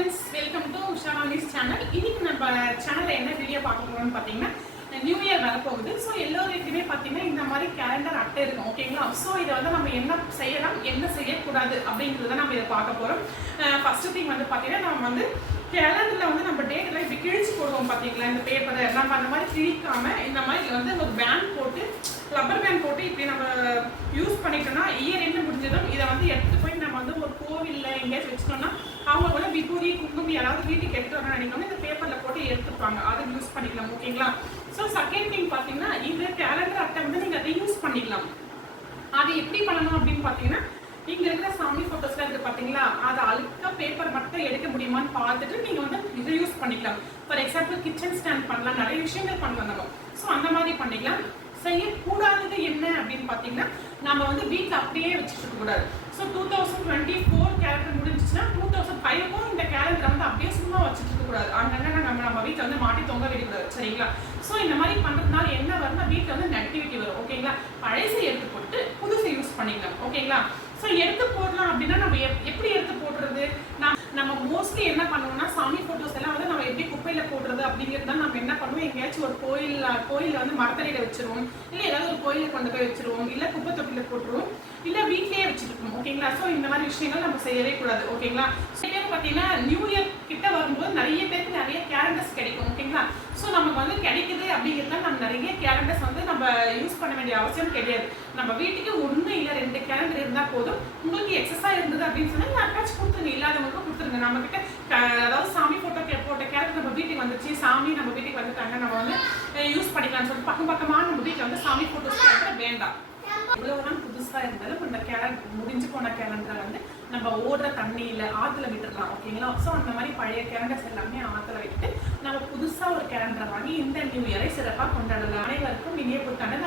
Friends welcome to Shanalis channel இன்னைக்கு நம்ம சேனலில் என்ன வீடியோ பார்க்க போகிறோம்னு பார்த்தீங்கன்னா நியூ இயர் வரப்போகுது. ஸோ எல்லோருக்குமே பார்த்தீங்கன்னா இந்த மாதிரி கேலண்டர் அட்டை இருக்கும் ஓகேங்களா ஸோ இதை வந்து நம்ம என்ன செய்யலாம் என்ன செய்யக்கூடாது அப்படிங்கிறத நம்ம இதை பார்க்க போகிறோம் ஃபஸ்ட்டு திங் வந்து பார்த்தீங்கன்னா நம்ம வந்து கேலண்டரில் வந்து நம்ம டேட்டில் இப்படி கிழிச்சு போடுவோம் பார்த்தீங்களா? இந்த பேப்பரை நம்ம அந்த மாதிரி கிழிக்காமல் இந்த மாதிரி வந்து ஒரு பேண்ட் போட்டு ரப்பர் பேண்ட் போட்டு இப்படி நம்ம யூஸ் பண்ணிட்டோம்னா இயர் என்ன முடிஞ்சதும் இதை வந்து எடுத்து போய் நம்ம வந்து ஒரு கோவிலில் எங்கேயாச்சும் வச்சுட்டோம்னா அவங்க கூட விபூதி குங்குமம் யாராவது வீட்டுக்கு எடுத்து வரணும் நினைக்கணும் இந்த பேப்பரில் போட்டு எடுத்துப்பாங்க. அதை யூஸ் பண்ணிக்கலாம் ஓகேங்களா? ஸோ செகண்ட் திங் பார்த்தீங்கன்னா இந்த கேலண்டர் அட்டை வந்து நீங்கள் அதை யூஸ் பண்ணிக்கலாம். அது எப்படி பண்ணணும் அப்படின்னு பார்த்தீங்கன்னா இங்க இருக்கிற சாமி போட்டோஸ்ல இருக்கு பாத்தீங்களா அதை அழுக்க பேப்பர் மட்டும் எடுக்க முடியுமான்னு பார்த்துட்டு நீங்க வந்து இதை யூஸ் பண்ணிக்கலாம். ஃபார் எக்ஸாம்பிள் கிச்சன் ஸ்டாண்ட் பண்ணலாம் நிறைய விஷயங்கள் பண்ணலாம் நம்ம. ஸோ அந்த மாதிரி பண்ணிக்கலாம். செய்யக்கூடாதது என்ன அப்படின்னு பார்த்தீங்கன்னா நம்ம வந்து வீட்டில் அப்படியே வச்சுட்டு கூடாது so two thousand twenty four calendar முடிஞ்சிச்சுன்னா two thousand ஃபைவ்க்கும் இந்த கேலண்டர் வந்து அப்படியே சும்மா வச்சுட்டு இருக்கக்கூடாது கூடாது அங்கங்க நம்ம நம்ம வீட்டில் வந்து மாட்டி தொங்க விடக்கூடாது சரிங்களா? ஸோ இந்த மாதிரி பண்ணுறதுனால என்ன வரும்னா வீட்டில் வந்து நெகட்டிவிட்டி வரும் ஓகேங்களா? பழசை எடுத்து போட்டு புதுசை யூஸ் பண்ணிக்கலாம் ஓகேங்களா? ஸோ எடுத்து போடலாம் அப்படின்னா நம்ம எப்- எப்படி எடுத்து போடுறது? நான் நம்ம மோஸ்ட்லி என்ன பண்ணுவோம்னா சாமி ஃபோட்டோஸ் எல்லாம் வந்து நம்ம எப்படி குப்பையில் போடுறது அப்படிங்கிறது தான் நம்ம என்ன பண்ணுவோம்? எங்கேயாச்சும் ஒரு கோயில் கோயிலில் வந்து மரத்தடியில் வச்சிருவோம். இல்லை ஏதாவது ஒரு கோயிலுக்கு கொண்டு போய் வச்சிருவோம். இல்லை குப்பை தொட்டியில் போட்டுருவோம். இல்லை வீட்லயே ஓகேங்களா? ஸோ இந்த மாதிரி விஷயங்கள் நம்ம செய்யவே கூடாது. ஓகேங்களா? சில பேர் பார்த்தீங்கன்னா நியூ இயர் கிட்ட வரும்போது நிறைய பேருக்கு நிறைய கேலண்டர்ஸ் கிடைக்கும். ஓகேங்களா? ஸோ நமக்கு வந்து கிடைக்குது அப்படிங்கிறதுல நம்ம நிறைய கேலண்டர்ஸ் வந்து நம்ம யூஸ் பண்ண வேண்டிய அவசியம் கிடையாது. நம்ம வீட்டுக்கு ஒன்று இல்லை. ரெண்டு கேலண்டர் இருந்தால் போதும். உங்களுக்கு எக்ஸஸாக இருந்தது அப்படின்னு சொன்னால் யாருக்காச்சும் கொடுத்துருங்க. இல்லாதவங்களுக்கும் கொடுத்துருங்க. நம்ம கிட்ட அதாவது சாமி ஃபோட்டோ போட்ட கேலண்டர் நம்ம வீட்டுக்கு வந்துச்சு. சாமி நம்ம வீட்டுக்கு வந்துட்டாங்க. நம்ம வந்து யூஸ் பண்ணிக்கலாம்னு சொல்லிட்டு பக்கம் பக்கமாக நம்ம வீட்டில் வந்து சாமி ஃபோட்டோஸ் வேண்டாம். இவ்வளோ புதுசாக இருந்தாலும் இந்த கேலண்டர் முடிஞ்சு போன கேலண்டரை வந்து நம்ம ஓடுற தண்ணியில் ஆற்றுல விட்டுறலாம் ஓகேங்களா ஸோ அந்த மாதிரி பழைய கேலண்டர்ஸ் எல்லாமே ஆற்றுல விட்டு நம்ம புதுசா ஒரு கேலண்டரை வாங்கி இந்த நியூ இயரை சிறப்பாக கொண்டாடலாம். அனைவருக்கும் இனிய புத்தாண்டு.